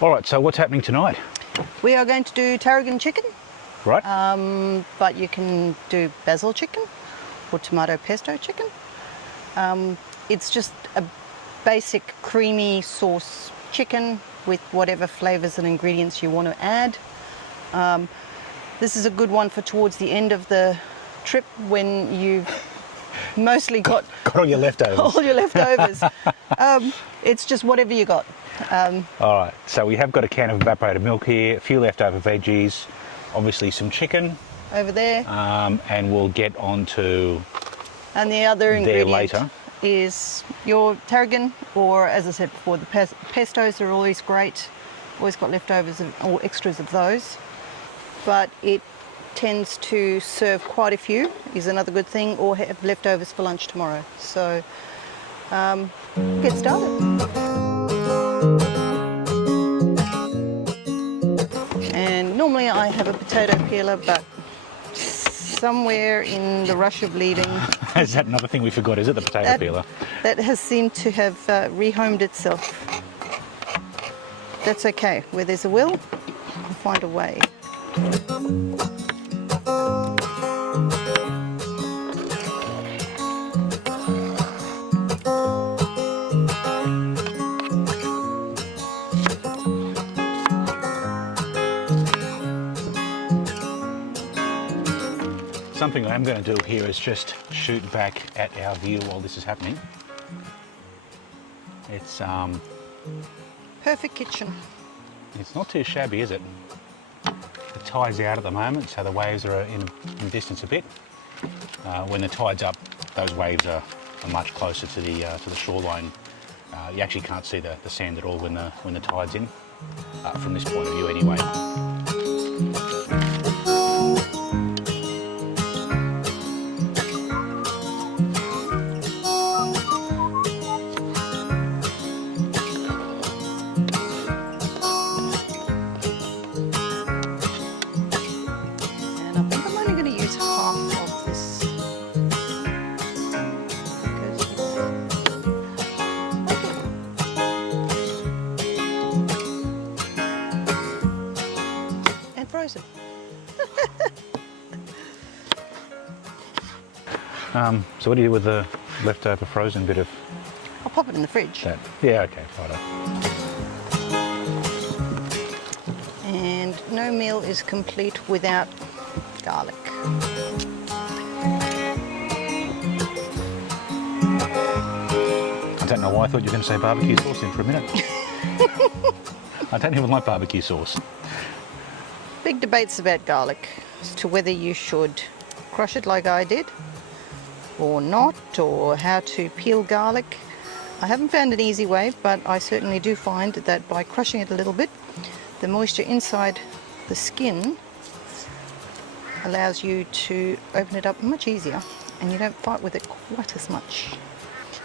All right, so what's happening tonight? We are going to do Tarragon chicken, Right. but you can do basil chicken or tomato pesto chicken. It's just a basic creamy sauce chicken with whatever flavors and ingredients you want to add. This is a good one for towards the end of the trip when you've mostly got all your leftovers. all your leftovers. It's just whatever you got. All right, so we have got a can of evaporated milk here, a few leftover veggies, obviously some chicken. Over there. And we'll get on to And the other ingredient later. is your tarragon, or as I said before, the pestos are always great. Always got leftovers or extras of those. But it tends to serve quite a few, is another good thing, or have leftovers for lunch tomorrow. So get started. And normally I have a potato peeler, but somewhere in the rush of leaving... Is that another thing we forgot, is it, the potato peeler? That has seemed to have rehomed itself. That's okay. Where there's a will, I'll find a way. Something I am going to do here is just shoot back at our view while this is happening. It's Perfect kitchen. it's not too shabby, is it? The tide's out at the moment, so the waves are in distance a bit. When the tide's up, those waves are much closer to the shoreline. You actually can't see the sand at all when the tide's in, from this point of view anyway. Frozen. So what do you do with the leftover frozen bit of I'll pop it in the fridge. that? Yeah, okay, righto. And no meal is complete without garlic. I don't know why I thought you were going to say barbecue sauce in for a minute. I don't even like barbecue sauce. Big debates about garlic as to whether you should crush it like I did or not, or how to peel garlic. I haven't found an easy way, but I certainly do find that by crushing it a little bit, the moisture inside the skin allows you to open it up much easier and you don't fight with it quite as much.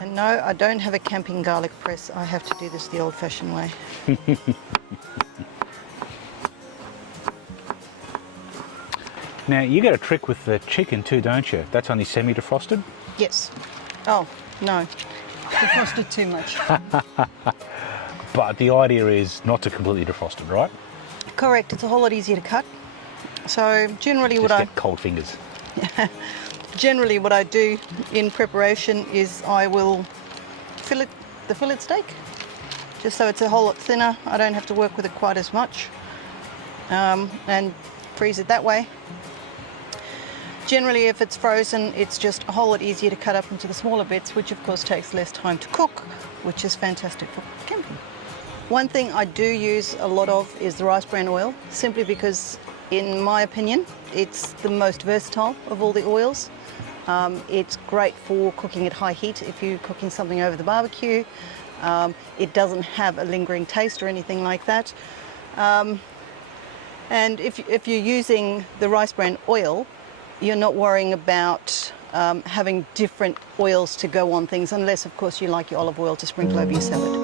And no, I don't have a camping garlic press. I have to do this the old-fashioned way. Now, you got a trick with the chicken too, don't you? That's only semi-defrosted? Yes. Oh, no. Defrosted too much. But the idea is not to completely defrost it, right? Correct. It's a whole lot easier to cut. So generally Just get cold fingers. Generally what I do in preparation is I will fillet the fillet steak, just so it's a whole lot thinner. I don't have to work with it quite as much, and freeze it that way. Generally, if it's frozen, it's just a whole lot easier to cut up into the smaller bits, which of course takes less time to cook, which is fantastic for camping. One thing I do use a lot of is the rice bran oil, simply because, in my opinion, it's the most versatile of all the oils. It's great for cooking at high heat if you're cooking something over the barbecue. It doesn't have a lingering taste or anything like that. And if you're using the rice bran oil, you're not worrying about having different oils to go on things, unless of course you like your olive oil to sprinkle over your salad.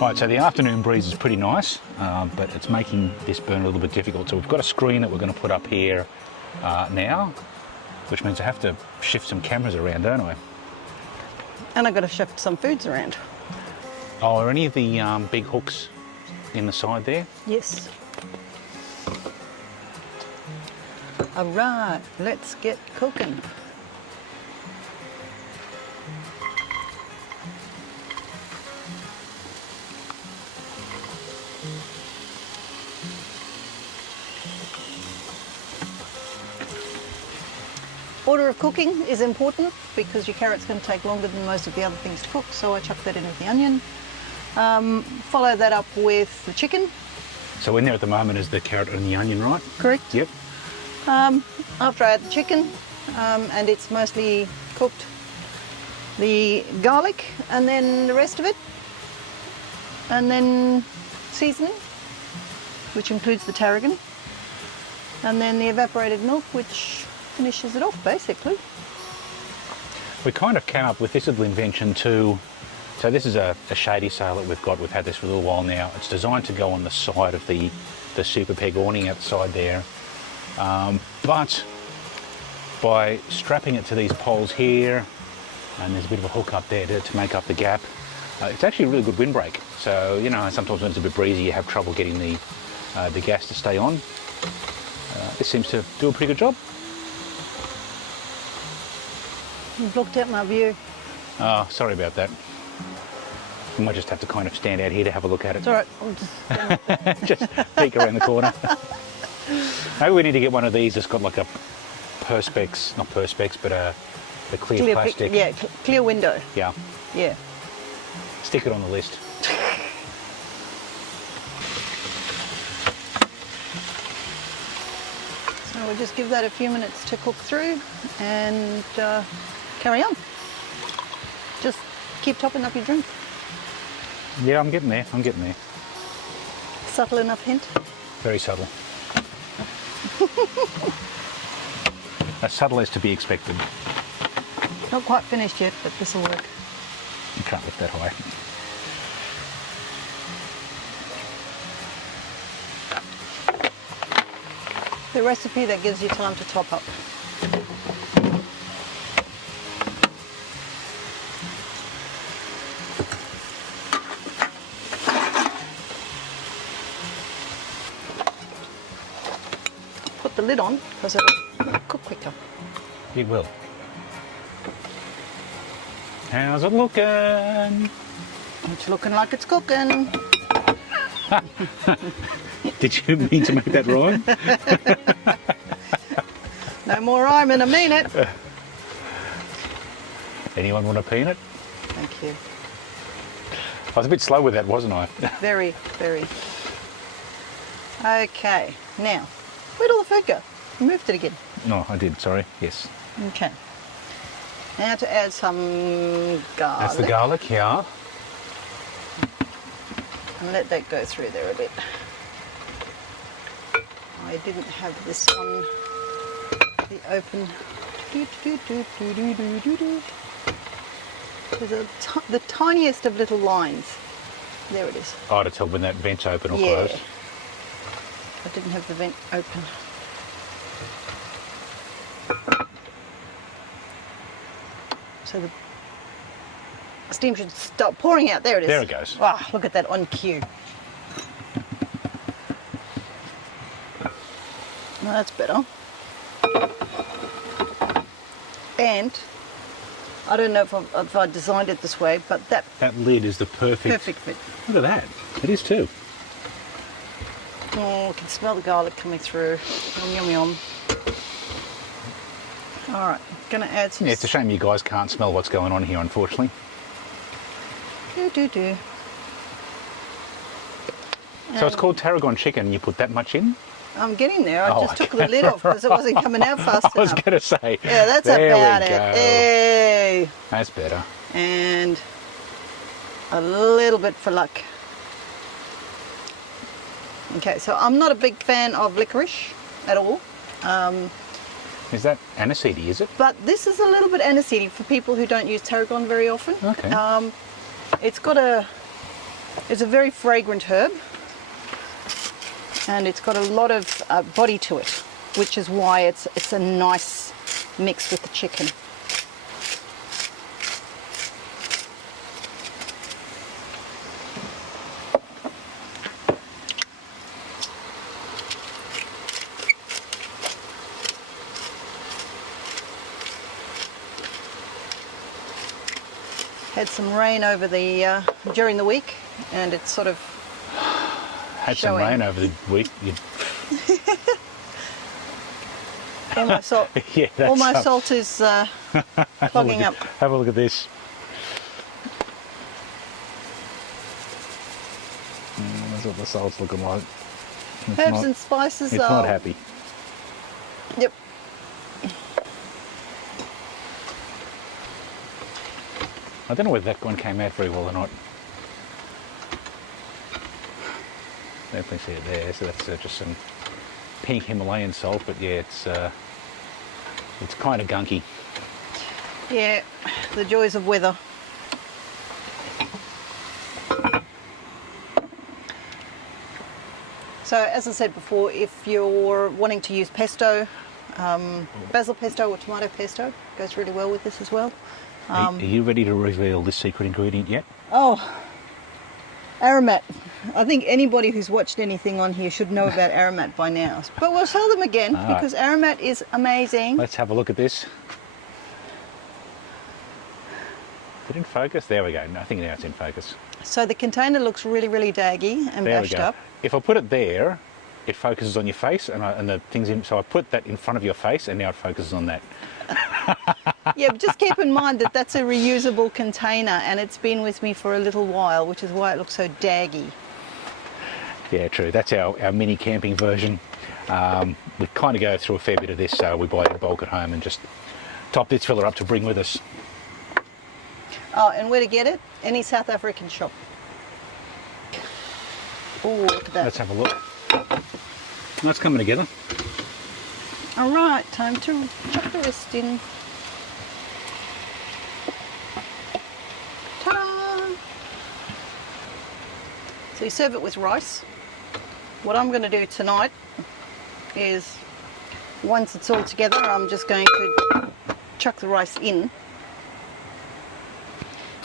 Right, Right, so the afternoon breeze is pretty nice, but it's making this burn a little bit difficult. So we've got a screen that we're going to put up here now, which means I have to shift some cameras around, don't I? And I've got to shift some foods around. Oh, are any of the big hooks in the side there? Yes. All right, let's get cooking. Order of cooking is important because your carrot's going to take longer than most of the other things to cook, so I chuck that in with the onion. Follow that up with the chicken. So in there at the moment is the carrot and the onion, right? Correct. Yep. After I add the chicken, and it's mostly cooked, the garlic, and then the rest of it, and then seasoning, which includes the tarragon, and then the evaporated milk, which finishes it off basically. We kind of came up with this little invention too. So this is a shady sail that we've got. We've had this for a little while now. It's designed to go on the side of the super peg awning outside there. But by strapping it to these poles here, and there's a bit of a hook up there to make up the gap, it's actually a really good windbreak. So, you know, sometimes when it's a bit breezy, you have trouble getting the gas to stay on. This seems to do a pretty good job. You've blocked out my view. Oh, sorry about that. You might just have to kind of stand out here to have a look at it. It's all right. I'll just Just peek around the corner. Maybe we need to get one of these that's got like a perspex, not perspex, but a clear plastic. Yeah, clear window. Yeah. Yeah. Stick it on the list. So we'll just give that a few minutes to cook through and carry on. Just keep topping up your drink. Yeah, I'm getting there. I'm getting there. Subtle enough hint. Very subtle. As subtle as to be expected. Not quite finished yet, but this will work. You can't lift that high. The recipe that gives you time to top up. Put the lid on because it'll cook quicker. It will. How's it looking? It's looking like it's cooking. Did you mean to make that rhyme? No more rhyming, I mean it. Anyone want a peanut? Thank you. I was a bit slow with that, wasn't I? Very, very. Okay, now, where'd all the food go? You moved it again. No, I did, sorry. Yes. Okay. Now to add some garlic. That's the garlic, yeah. And let that go through there a bit. I didn't have this on the open. There's the tiniest of little lines. There it is. Oh, to tell when that vent's open or Yeah. closed. I didn't have the vent open. So the steam should stop pouring out. There it is. There it goes. Wow, look at that on cue. Well, that's better. And I don't know if I designed it this way, but that That lid is the perfect fit. Look at that. It is too. Oh, I can smell the garlic coming through. Yum, yum, yum. All right, gonna add some. Yeah, it's a shame you guys can't smell what's going on here, unfortunately. Do. So it's called Tarragon Chicken. You put that much in? I'm getting there. I Oh, just took the lid off because it wasn't coming out fast I was enough. going to say. Yeah, that's there about we it. go. Hey. That's better. And a little bit for luck. Okay, so I'm not a big fan of licorice at all. Is that aniseed, is it? But this is a little bit aniseedy for people who don't use tarragon very often. Okay. It's got a It's a very fragrant herb, and it's got a lot of body to it, which is why it's a nice mix with the chicken. Had some rain over the during the week, and it's sort of Had showing. some rain over the week. All my salt, Yeah, that's all my salt is clogging up. Have a look at this. That's what the salt's looking like. Herbs and spices It's are not happy. Yep. I don't know whether that one came out very well or not. Definitely see it there. So that's just some pink Himalayan salt, but yeah, it's kind of gunky. Yeah, the joys of weather. So as I said before, if you're wanting to use pesto, basil pesto or tomato pesto goes really well with this as well. Are you ready to reveal this secret ingredient yet? Oh, aromat. I think anybody who's watched anything on here should know about aromat by now. But we'll tell them again All right. because aromat is amazing. Let's have a look at this. Is it in focus? There we go. I think now it's in focus. So the container looks really, really daggy and There we bashed go. up. If I put it there, it focuses on your face and the things in. So I put that in front of your face, and now it focuses on that. Yeah, but just keep in mind that that's a reusable container and it's been with me for a little while, which is why it looks so daggy. Yeah, true. That's our mini camping version. We kind of go through a fair bit of this, so we buy it in bulk at home and just top this filler up to bring with us. Oh, and where to get it? Any South African shop. Oh, look at that. Let's have a look. That's coming together. All right, time to chuck the rest in. Ta-da! So you serve it with rice. What I'm going to do tonight is, once it's all together, I'm just going to chuck the rice in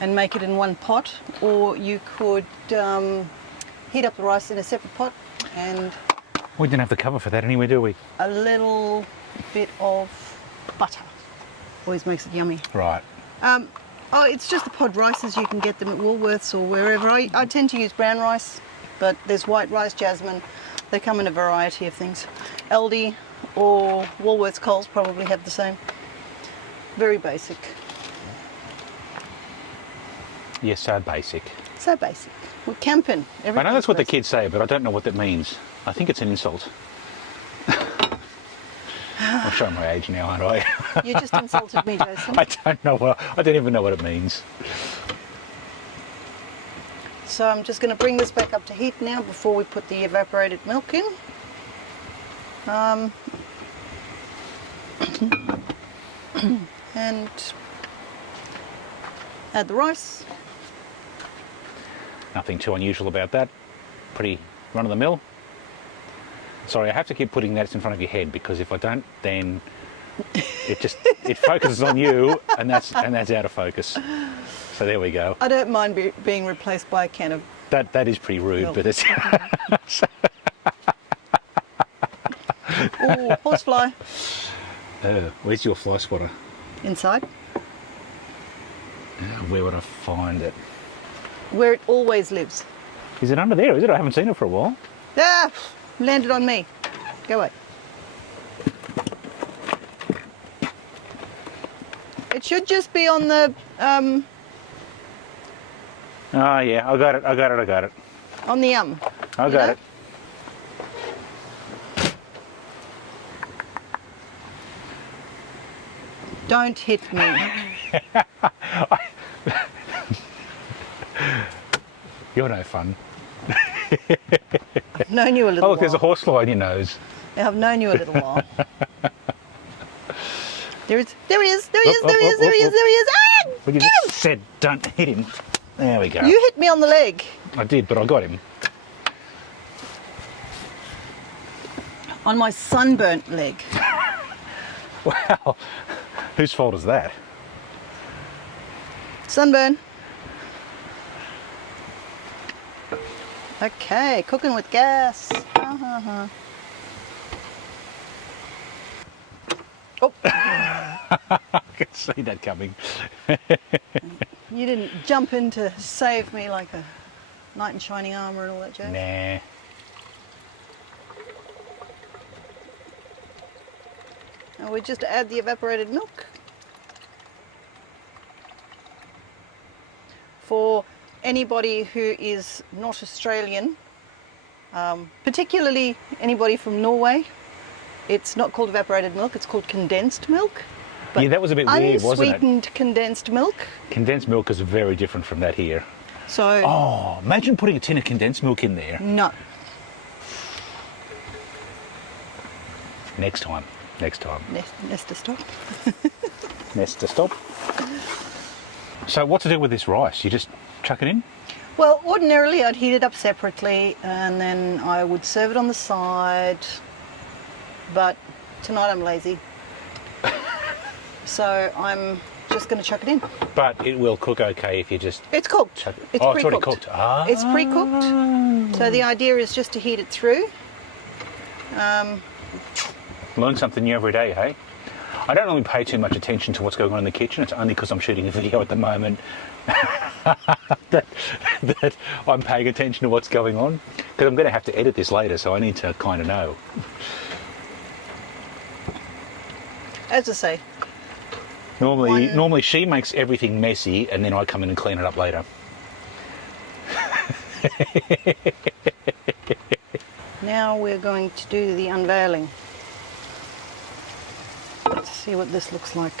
and make it in one pot, or you could heat up the rice in a separate pot and We don't have the cover for that anyway, do we? a little bit of butter. Always makes it yummy. Right. Oh, it's just the pod rices. You can get them at Woolworths or wherever. I tend to use brown rice, but there's white rice, jasmine. They come in a variety of things. Aldi or Woolworths Coles probably have the same. Very basic. Yes, so basic. So basic. We're camping. I know that's Everything's what the basic. kids say, but I don't know what that means. I think it's an insult. I'm showing my age now, aren't I? You just insulted me, Jason. I don't know. I don't even know what it means. So I'm just going to bring this back up to heat now before we put the evaporated milk in. And add the rice. Nothing too unusual about that. Pretty run of the mill. Sorry, I have to keep putting that in front of your head because if I don't, then it focuses on you, and that's out of focus. So there we go. I don't mind being replaced by a can of That is pretty rude, milk. but it's Ooh, horsefly where's your fly spotter? inside, Where would I find it? where it always lives. Is it under there? Is it? I haven't seen it for a while. Ah, landed on me. Go away. It should just be on the Oh yeah, I got it. on the I you got know? it. Don't hit me. You're no fun. I've known you a little Oh look, there's a while. horsefly on your nose. I've known you a little while. There he is. Ah! Well, you Get him! said don't hit him. There we go. You hit me on the leg. I did, but I got him. On my sunburnt leg. Wow. Whose fault is that? Sunburn. Okay, cooking with gas. Oh, I can see that coming. you didn't jump in to save me like a knight in shining armour and all that jazz. Nah. And we just add the evaporated milk. For anybody who is not Australian, particularly anybody from Norway, it's not called evaporated milk, it's called condensed milk. Yeah, that was a bit weird, wasn't it? Unsweetened condensed milk. Condensed milk is very different from that here. So, Oh, imagine putting a tin of condensed milk in there. no. Next time. Next time. Nesta, stop. Nesta, stop. So what to do with this rice? You just chuck it in? Well, ordinarily I'd heat it up separately and then I would serve it on the side. But tonight I'm lazy. So I'm just going to chuck it in. But it will cook okay if you just It's cooked. chuck it. It's Oh, pre-cooked. it's already cooked. Ah. It's pre-cooked. So the idea is just to heat it through. Learn something new every day, hey? I don't really pay too much attention to what's going on in the kitchen. It's only because I'm shooting a video at the moment that I'm paying attention to what's going on. Because I'm going to have to edit this later, so I need to kind of know. As I say, Normally she makes everything messy and then I come in and clean it up later. now we're going to do the unveiling. Let's see what this looks like.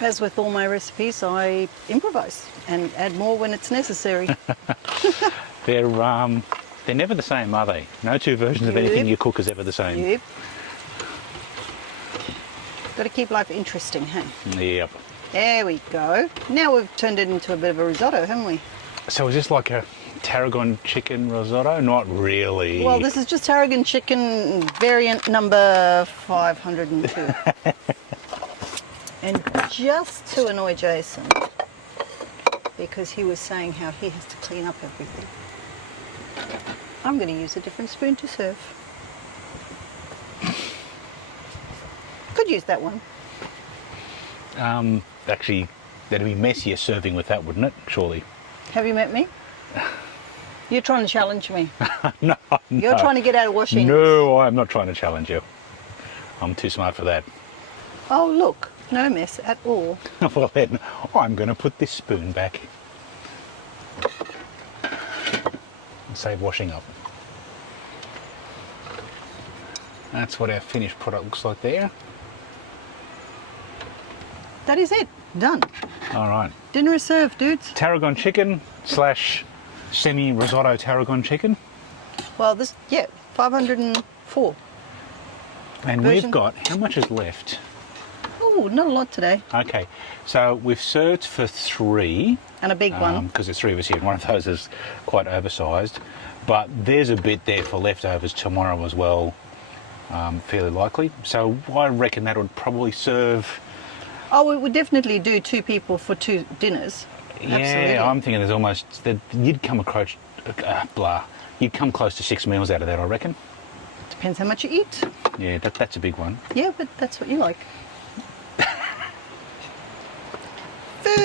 As with all my recipes, I improvise and add more when it's necessary. They're never the same, are they? No two versions of anything Yep. you cook is ever the same. Yep. Got to keep life interesting, hey? Yep. There we go. Now we've turned it into a bit of a risotto, haven't we? So is this like a Tarragon chicken risotto? Not really. Well, this is just Tarragon Chicken variant number 502. And just to annoy Jason, because he was saying how he has to clean up everything, I'm going to use a different spoon to serve. Could use that one. Actually, that'd be messier serving with that, wouldn't it? Surely. Have you met me? You're trying to challenge me. No, You're trying to get out of washing. No, I'm not trying to challenge you. I'm too smart for that. Oh, look. No mess at all. Well then, I'm going to put this spoon back. And save washing up. That's what our finished product looks like there. That is it. Done. All right. Dinner is served, dudes. Tarragon chicken / semi-risotto Tarragon chicken. Well, this, yeah, 504. And Version. we've got, how much is left? Oh, not a lot today. Okay, so we've served for 3. And a big one. Because there's 3 of us here, and one of those is quite oversized. But there's a bit there for leftovers tomorrow as well, fairly likely. So I reckon that would probably serve. Oh, we would definitely do 2 people for 2 dinners. Absolutely. Yeah, I'm thinking there's almost that you'd come across you'd come close to 6 meals out of that, I reckon. Depends how much you eat. Yeah, that's a big one. Yeah, but that's what you like. Food